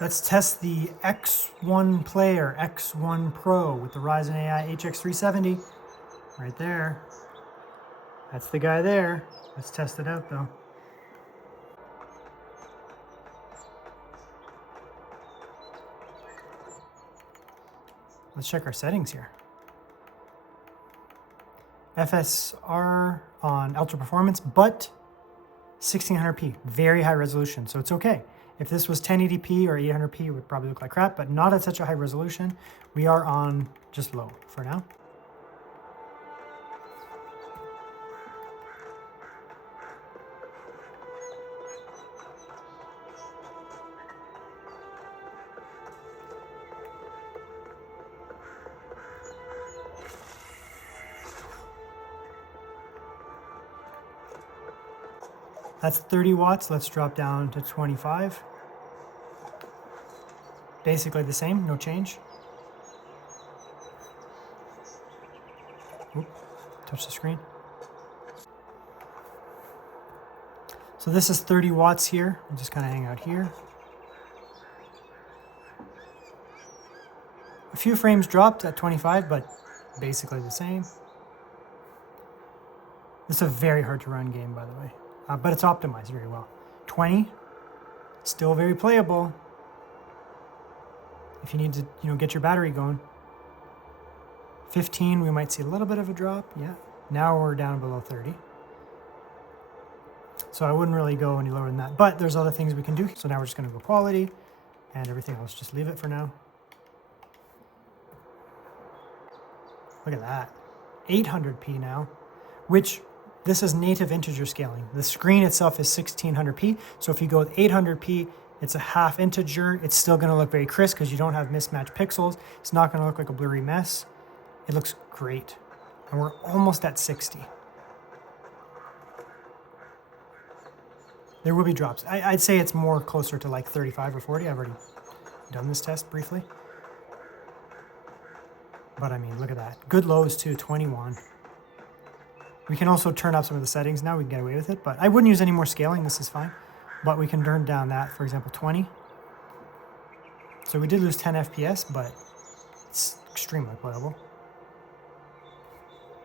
Let's test the OneXPlayer X1 Pro with the Ryzen AI HX 370. Right there. That's the guy there. Let's test it out though. Let's check our settings here. FSR on ultra performance, but 1600p, very high resolution, so it's okay. If this was 1080p or 800p, it would probably look like crap, but not at such a high resolution. We are on just low for now. That's 30 watts. Let's drop down to 25. Basically the same, no change. Oop, touch the screen. So this is 30 watts here. We'll just kind of hang out here. A few frames dropped at 25, but basically the same. This is a very hard to run game, by the way. But it's optimized very well. 20, still very playable. If you need to, get your battery going. 15, we might see a little bit of a drop. Yeah. Now we're down below 30. So I wouldn't really go any lower than that. But there's other things we can do. So now we're just going to go quality, and everything else, just leave it for now. Look at that. 800p now, which this is native integer scaling. The screen itself is 1600p. So if you go with 800p, it's a half integer. It's still going to look very crisp because you don't have mismatched pixels. It's not going to look like a blurry mess. It looks great. And we're almost at 60. There will be drops. I'd say it's more closer to like 35 or 40. I've already done this test briefly. But I mean, look at that. Good lows too, 21. We can also turn up some of the settings now. We can get away with it, but I wouldn't use any more scaling. This is fine. But we can turn down that, for example, 20. So we did lose 10 FPS, but it's extremely playable.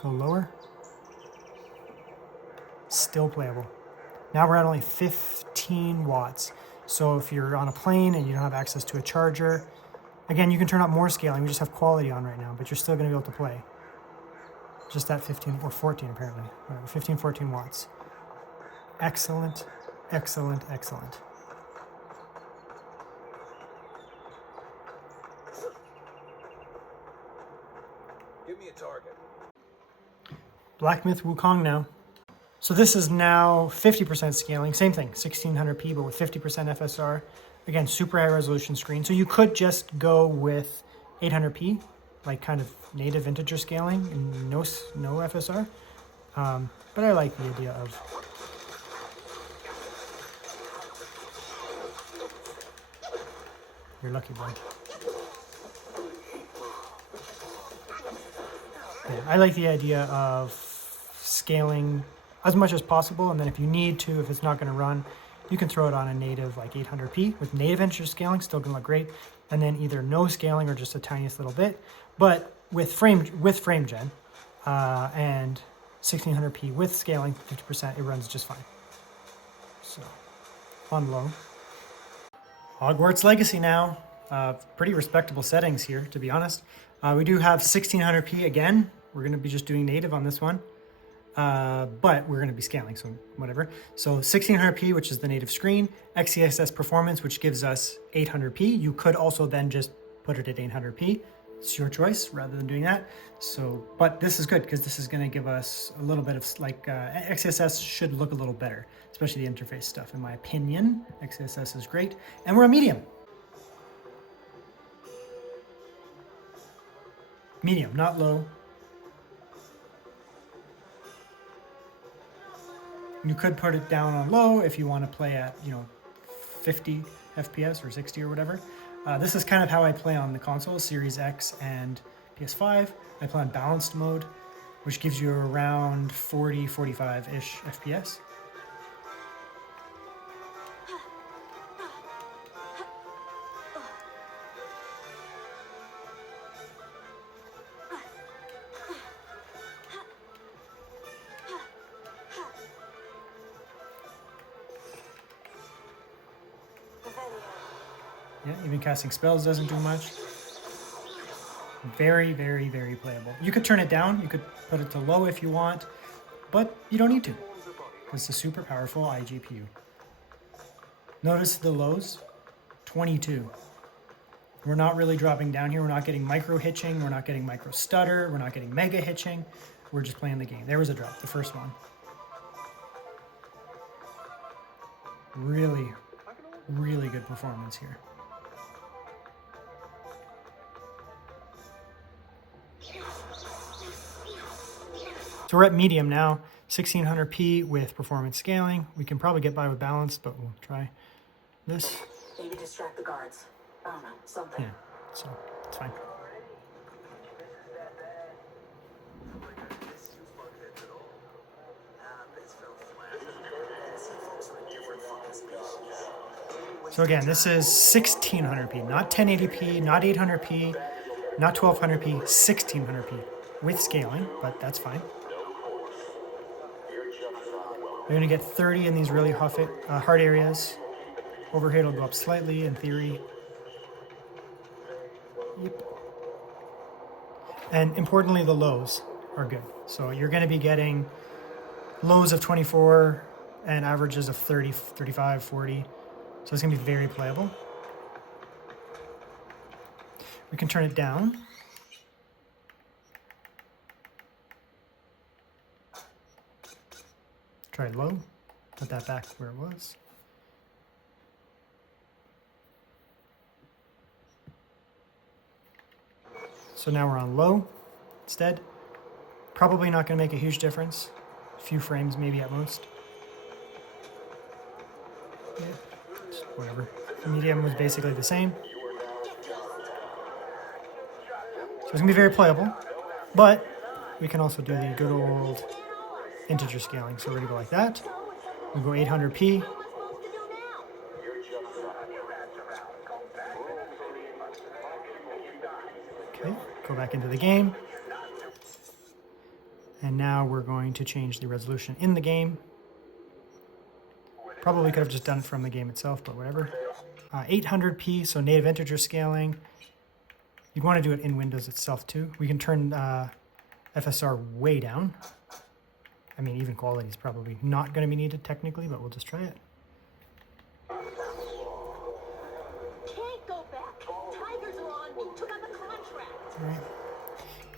Go lower. Still playable. Now we're at only 15 watts. So if you're on a plane and you don't have access to a charger, again, you can turn up more scaling. We just have quality on right now, but you're still going to be able to play. Just at 15 or 14 apparently. 15, 14 watts. Excellent, excellent, excellent. Give me a target. Black Myth Wukong now. So this is now 50% scaling. Same thing, 1600p, but with 50% FSR. Again, super high resolution screen. So you could just go with 800p, like kind of native integer scaling and no FSR. But I like the idea of you're lucky, boy. Yeah, I like the idea of scaling as much as possible, and then if you need to, if it's not going to run, you can throw it on a native like 800p with native integer scaling, still going to look great, and then either no scaling or just a tiniest little bit, but with frame gen and 1600p with scaling 50%, it runs just fine. So on low. Hogwarts Legacy now. Pretty respectable settings here, to be honest. We do have 1600p again. We're going to be just doing native on this one. But we're going to be scaling, so whatever. So 1600p, which is the native screen, XeSS performance, which gives us 800p. You could also then just put it at 800p. It's your choice rather than doing that. So, but this is good because this is going to give us a little bit of like XeSS should look a little better, especially the interface stuff. In my opinion, XeSS is great, and we're on medium. Medium, not low. You could put it down on low if you want to play at, 50 FPS or 60 or whatever. This is kind of how I play on the console, Series X and PS5. I play on balanced mode, which gives you around 40, 45-ish FPS. Yeah, even casting spells doesn't do much. Very, very, very playable. You could turn it down. You could put it to low if you want, but you don't need to. It's a super powerful iGPU. Notice the lows, 22. We're not really dropping down here. We're not getting micro hitching. We're not getting micro stutter. We're not getting mega hitching. We're just playing the game. There was a drop, the first one. Really, really good performance here. So we're at medium now, 1600p with performance scaling. We can probably get by with balance, but we'll try this. Maybe distract the guards. I don't know, something. Yeah, so it's fine. So again, this is 1600p, not 1080p, not 800p, not 1200p, 1600p with scaling, but that's fine. You're going to get 30 in these really hard areas. Overhead will go up slightly in theory. Yep. And importantly, the lows are good. So you're going to be getting lows of 24 and averages of 30, 35, 40. So it's going to be very playable. We can turn it down. Try low. Put that back where it was. So now we're on low instead. Probably not going to make a huge difference. A few frames maybe at most. Yeah, whatever. Medium was basically the same. So it's going to be very playable. But we can also do the good old integer scaling. So we're going to go like that. We'll go 800p. Okay, go back into the game. And now we're going to change the resolution in the game. Probably could have just done it from the game itself, but whatever. 800p, so native integer scaling. You'd want to do it in Windows itself too. We can turn FSR way down. I mean, even quality is probably not going to be needed technically, but we'll just try it. Can't go back. Tigers are on. We took out the contract. All right.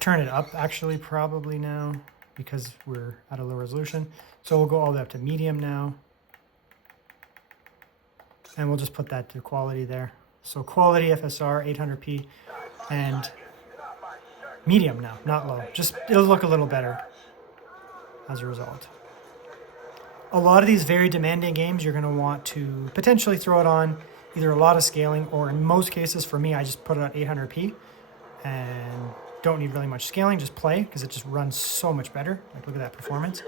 Turn it up actually probably now because we're at a low resolution. So we'll go all the way up to medium now. And we'll just put that to quality there. So quality FSR 800p and medium now, not low. Just it'll look a little better as a result. A lot of these very demanding games, you're going to want to potentially throw it on either a lot of scaling, or in most cases for me, I just put it on 800p and don't need really much scaling, just play because it just runs so much better. Like look at that performance.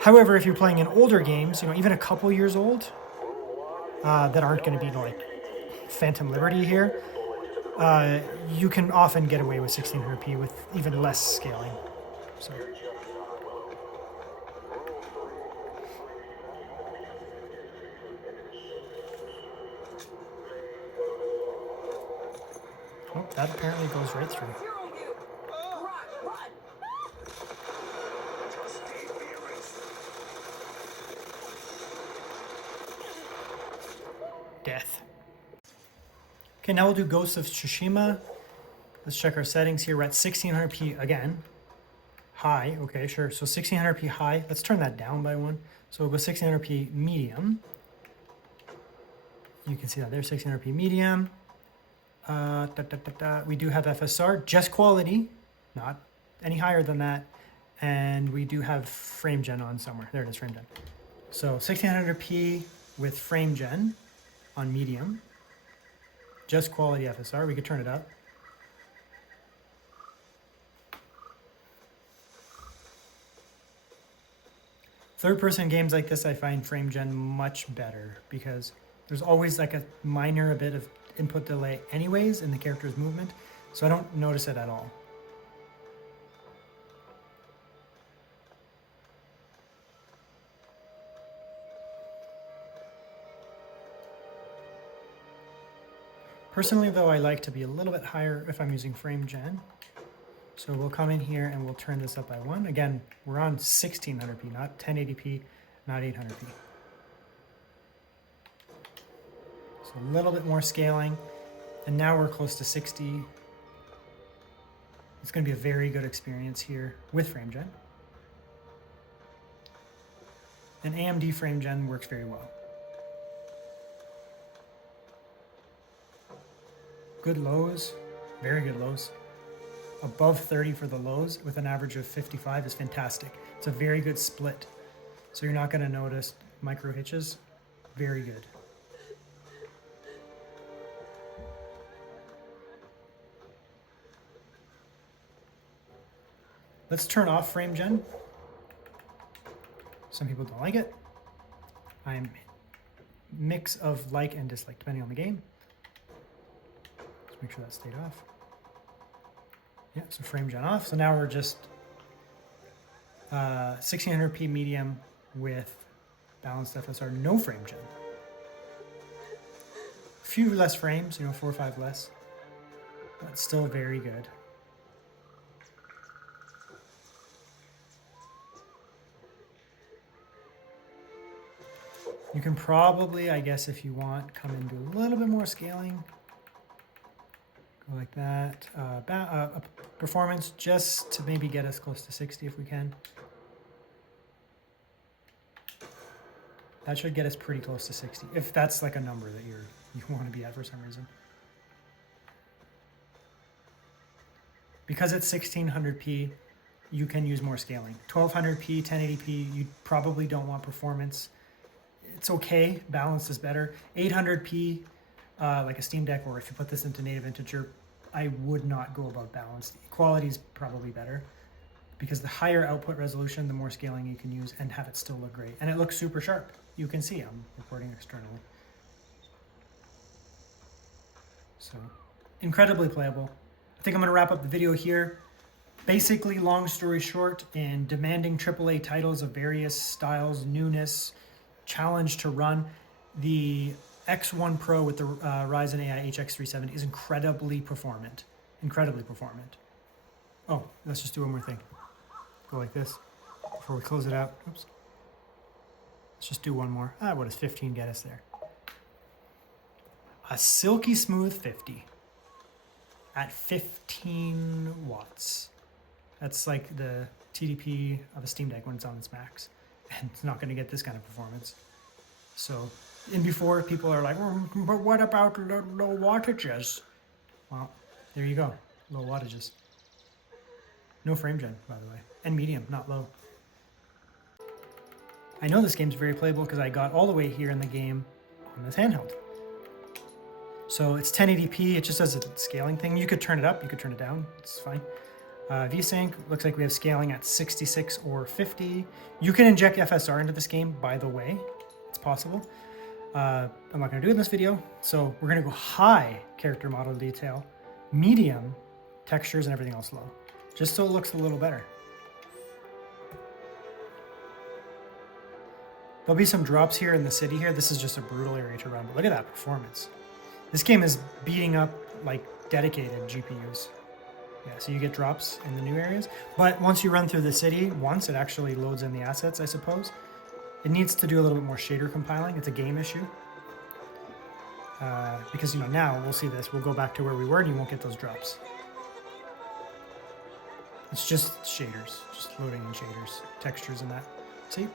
However, if you're playing in older games, you know, even a couple years old, that aren't going to be like Phantom Liberty here, you can often get away with 1600p with even less scaling. So. Oh, that apparently goes right through. Death. Okay, now we'll do Ghost of Tsushima. Let's check our settings here. We're at 1600p again. High, okay, sure. So 1600p high. Let's turn that down by one. So we'll go 1600p medium. You can see that there's 1600p medium. We do have FSR, just quality, not any higher than that. And we do have frame gen on somewhere. There it is, frame gen. So 1600p with frame gen on medium, just quality FSR. We could turn it up. Third-person games like this, I find frame gen much better because there's always like a bit of input delay anyways in the character's movement, so I don't notice it at all. Personally though, I like to be a little bit higher if I'm using frame gen. So we'll come in here and we'll turn this up by 1. Again, we're on 1600p, not 1080p, not 800p. So a little bit more scaling. And now we're close to 60. It's going to be a very good experience here with frame gen. And AMD frame gen works very well. Good lows, very good lows. Above 30 for the lows with an average of 55 is fantastic. It's a very good split. So you're not going to notice micro hitches. Very good. Let's turn off frame gen. Some people don't like it. I'm mix of like and dislike depending on the game. Let's make sure that stayed off. Yeah, so frame gen off. So now we're just 1600p medium with balanced FSR, no frame gen. A few less frames, 4 or 5 less, but still very good. You can probably, I guess, if you want, come and do a little bit more scaling. Go like that. Performance, just to maybe get us close to 60 if we can. That should get us pretty close to 60, if that's like a number that you want to be at for some reason. Because it's 1600p, you can use more scaling. 1200p, 1080p, you probably don't want performance. It's okay, balanced is better. 800p, like a Steam Deck, or if you put this into native integer, I would not go above balanced. Quality is probably better because the higher output resolution, the more scaling you can use and have it still look great. And it looks super sharp. You can see I'm recording externally. So, incredibly playable. I think I'm gonna wrap up the video here. Basically, long story short, in demanding AAA titles of various styles, newness, challenge to run, the X1 Pro with the Ryzen AI HX370 is incredibly performant. Incredibly performant. Oh, let's just do one more thing. Go like this before we close it out. Oops. Let's just do one more. What does 15 get us there? A silky smooth 50 at 15 watts. That's like the TDP of a Steam Deck when it's on its max. And it's not going to get this kind of performance. So, and before people are like, but what about low wattages? Well, there you go, low wattages. No frame gen, by the way, and medium, not low. I know this game's very playable because I got all the way here in the game on this handheld. So it's 1080p, it just does a scaling thing. You could turn it up, you could turn it down, it's fine. VSync, looks like we have scaling at 66 or 50. You can inject FSR into this game, by the way. It's possible. I'm not going to do it in this video, so we're going to go high character model detail, medium textures, and everything else low, just so it looks a little better. There'll be some drops here in the city here. This is just a brutal area to run, but look at that performance. This game is beating up like dedicated GPUs. Yeah, so you get drops in the new areas, but once you run through the city, it actually loads in the assets, I suppose. It needs to do a little bit more shader compiling. It's a game issue. Because, now we'll see this. We'll go back to where we were and you won't get those drops. It's just shaders, just loading in shaders, textures and that. See?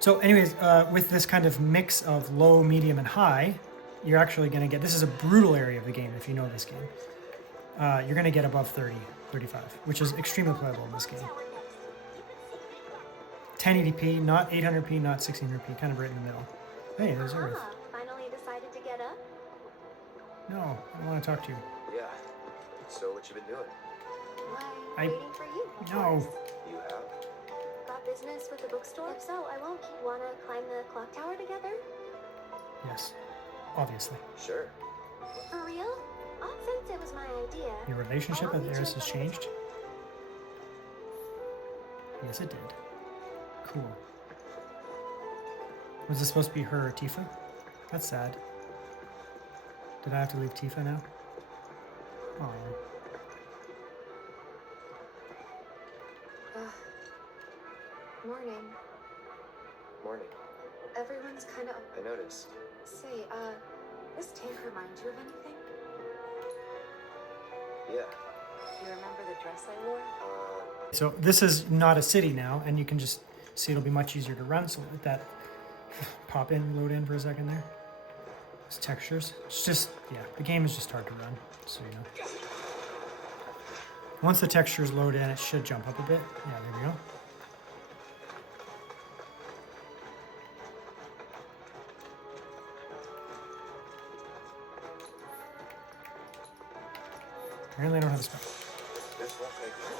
So anyways, with this kind of mix of low, medium, and high, you're actually going to get, this is a brutal area of the game if you know this game. You're going to get above 30, 35, which is extremely playable in this game. 1080p, not 800p, not 1600p, kind of right in the middle. Hey, there's Earth. Finally decided to get up? No, I want to talk to you. Yeah. So what you been doing? Why, waiting for you. of No. course. You have? Got business with the bookstore? If so, I won't. Wanna climb the clock tower together? Yes, obviously. Sure. For real? Since it was my idea. Your relationship I'll with meet Eris you has at the changed? Yes, it did. Cool. Was this supposed to be her or Tifa? That's sad. Did I have to leave Tifa now? Oh. Morning. Morning. Everyone's kind of... I noticed. Say, this tank reminds you of anything? Yeah. You remember the dress I wore? So this is not a city now, and you can just see it'll be much easier to run. So let that pop in, load in for a second there. It's textures. It's just, yeah, the game is just hard to run, so you know. Once the textures load in, it should jump up a bit. Yeah, there we go. Apparently I don't have a spell. This won't take long.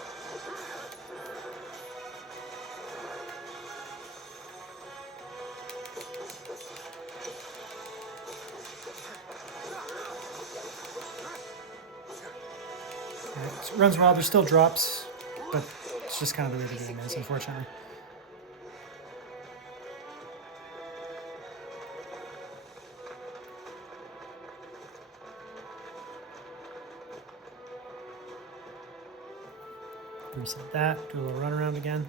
Alright, so it runs well. There's still drops, but it's just kind of the way the game is, unfortunately. Reset that, do a little run around again.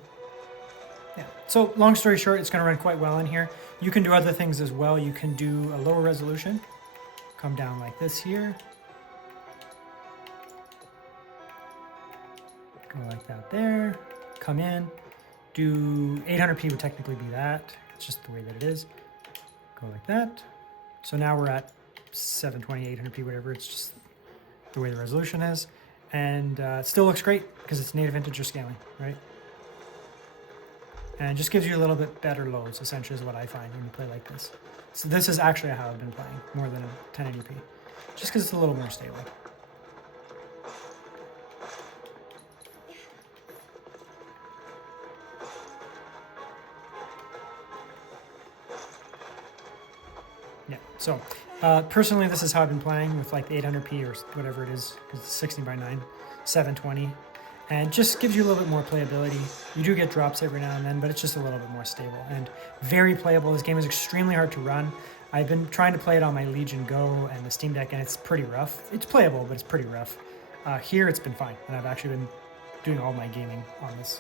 Yeah, so long story short, it's going to run quite well in here. You can do other things as well. You can do a lower resolution, come down like this here. Go like that there, come in, do 800p would technically be that. It's just the way that it is. Go like that. So now we're at 720, 800p, whatever. It's just the way the resolution is. And it still looks great because it's native integer scaling, right? And it just gives you a little bit better loads, essentially, is what I find when you play like this. So this is actually how I've been playing, more than a 1080p, just because it's a little more stable. Yeah, so personally, this is how I've been playing with like 800p or whatever it is, because it's 16:9, 720, and just gives you a little bit more playability. You do get drops every now and then, but it's just a little bit more stable and very playable. This game is extremely hard to run. I've been trying to play it on my Legion Go and the Steam Deck, and it's pretty rough. It's playable, but it's pretty rough. Here, it's been fine, and I've actually been doing all my gaming on this.